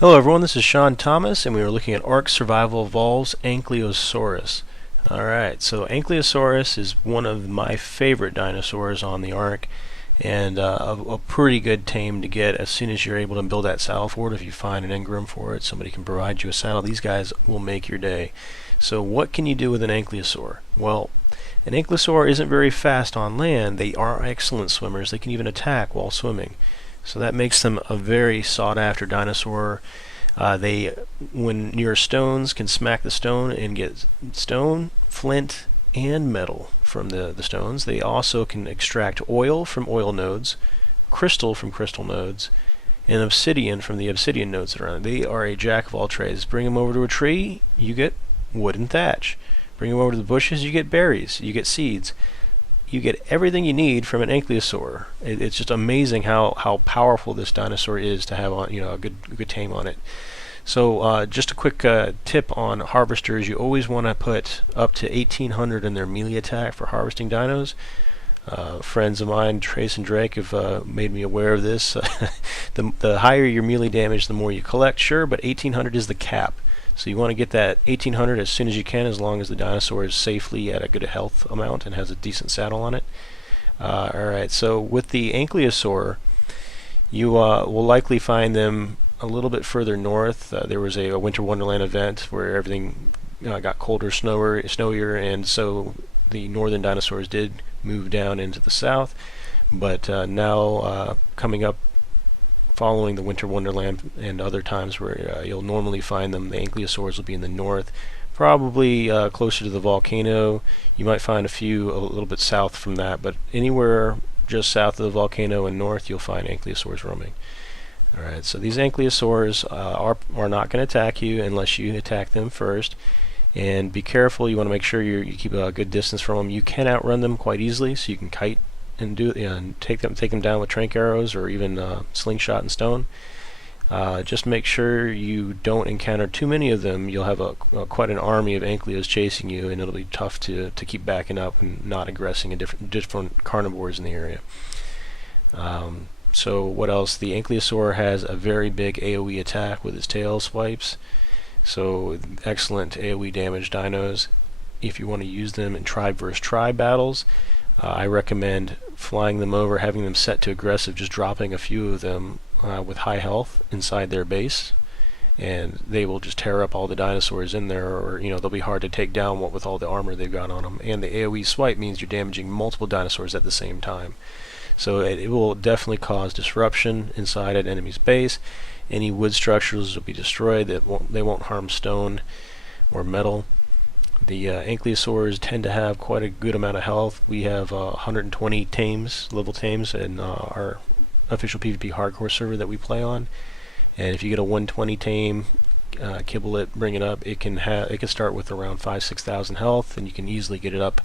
Hello everyone, this is Sean Thomas, and we are looking at ARK Survival Evolved's Ankylosaurus. Alright, so Ankylosaurus is one of my favorite dinosaurs on the ARK, and a pretty good tame to get as soon as you're able to build that saddle for it. If you find an engram for it, somebody can provide you a saddle. These guys will make your day. So what can you do with an Ankylosaur? Well, an Ankylosaur isn't very fast on land. They are excellent swimmers. They can even attack while swimming. So that makes them a very sought-after dinosaur. They, when near stones, can smack the stone and get stone, flint, and metal from the stones. They also can extract oil from oil nodes, crystal from crystal nodes, and obsidian from the obsidian nodes that are on it. They are a jack of all trades. Bring them over to a tree, you get wood and thatch. Bring them over to the bushes, you get berries, you get seeds. You get everything you need from an Ankylosaur. It's just amazing how powerful this dinosaur is to have on, a good tame on it. So just a quick tip on harvesters: you always want to put up to 1800 in their melee attack for harvesting dinos. Friends of mine, Trace and Drake, have made me aware of this. The higher your melee damage, the more you collect, sure, but 1800 is the cap. So you want to get that 1800 as soon as you can, as long as the dinosaur is safely at a good health amount and has a decent saddle on it. Alright, so with the Ankylosaur, you will likely find them a little bit further north. There was a Winter Wonderland event where everything got colder, snowier, and so the northern dinosaurs did move down into the south. But now coming up, following the Winter Wonderland and other times where you'll normally find them, the Ankylosaurs will be in the north, probably closer to the volcano. You might find a few a little bit south from that, but anywhere just south of the volcano and north, you'll find Ankylosaurs roaming. Alright, so these Ankylosaurs are not going to attack you unless you attack them first. And be careful, you want to make sure you keep a good distance from them. You can outrun them quite easily, so you can kite and take them down with trank arrows or even slingshot and stone. Just make sure you don't encounter too many of them. You'll have quite an army of Ankylos chasing you, and it'll be tough to keep backing up and not aggressing different carnivores in the area. So what else? The Ankylosaur has a very big AoE attack with its tail swipes. So excellent AoE damage dinos. If you want to use them in tribe versus tribe battles, I recommend flying them over, having them set to aggressive, just dropping a few of them with high health inside their base, and they will just tear up all the dinosaurs in there, or they'll be hard to take down with all the armor they've got on them. And the AoE swipe means you're damaging multiple dinosaurs at the same time. So it will definitely cause disruption inside an enemy's base. Any wood structures will be destroyed. They won't harm stone or metal. The Ankylosaurs tend to have quite a good amount of health. We have 120 level tames, in our official PvP hardcore server that we play on. And if you get a 120 tame, kibble it, bring it up, it can start with around 5,000-6,000 health, and you can easily get it up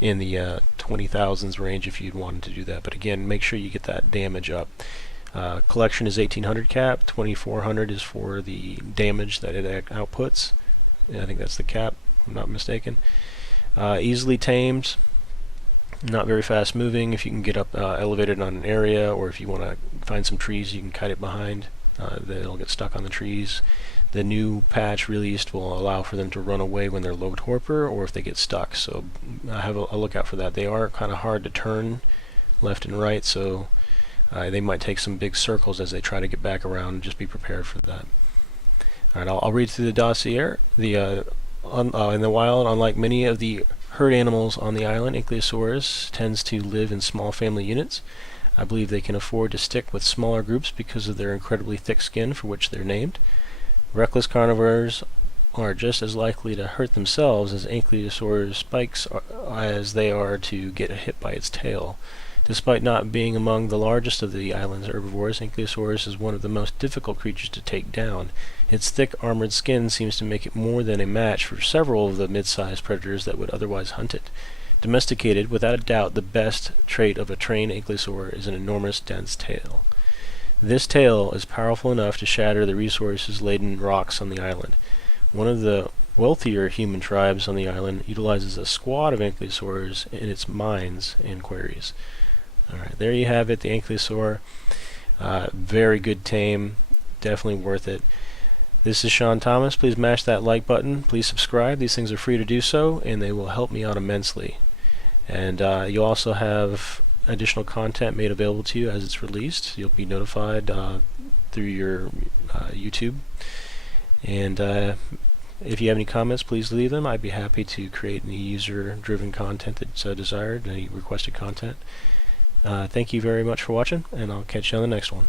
in the 20,000s range if you'd wanted to do that. But again, make sure you get that damage up. Collection is 1,800 cap, 2,400 is for the damage that it outputs. I think that's the cap, if I'm not mistaken. Easily tamed, not very fast moving. If you can get up elevated on an area, or if you want to find some trees you can kite it behind, then it'll get stuck on the trees. The new patch released will allow for them to run away when they're low torpor or if they get stuck, so have a look out for that. They are kind of hard to turn left and right, so they might take some big circles as they try to get back around. Just be prepared for that. Alright, I'll read through the dossier. In the wild, unlike many of the herd animals on the island, Ankylosaurus tends to live in small family units. I believe they can afford to stick with smaller groups because of their incredibly thick skin, for which they're named. Reckless carnivores are just as likely to hurt themselves as Ankylosaurus spikes as they are to get hit by its tail. Despite not being among the largest of the island's herbivores, Ankylosaurus is one of the most difficult creatures to take down. Its thick armored skin seems to make it more than a match for several of the mid-sized predators that would otherwise hunt it. Domesticated, without a doubt the best trait of a trained Ankylosaur is an enormous dense tail. This tail is powerful enough to shatter the resources-laden rocks on the island. One of the wealthier human tribes on the island utilizes a squad of Ankylosaurs in its mines and quarries. Alright, there you have it, the Ankylosaur. Very good tame, definitely worth it. This is Sean Thomas. Please mash that like button. Please subscribe. These things are free to do so, and they will help me out immensely. And you'll also have additional content made available to you as it's released. You'll be notified through your YouTube. And if you have any comments, please leave them. I'd be happy to create any user-driven content that's desired, any requested content. Thank you very much for watching, and I'll catch you on the next one.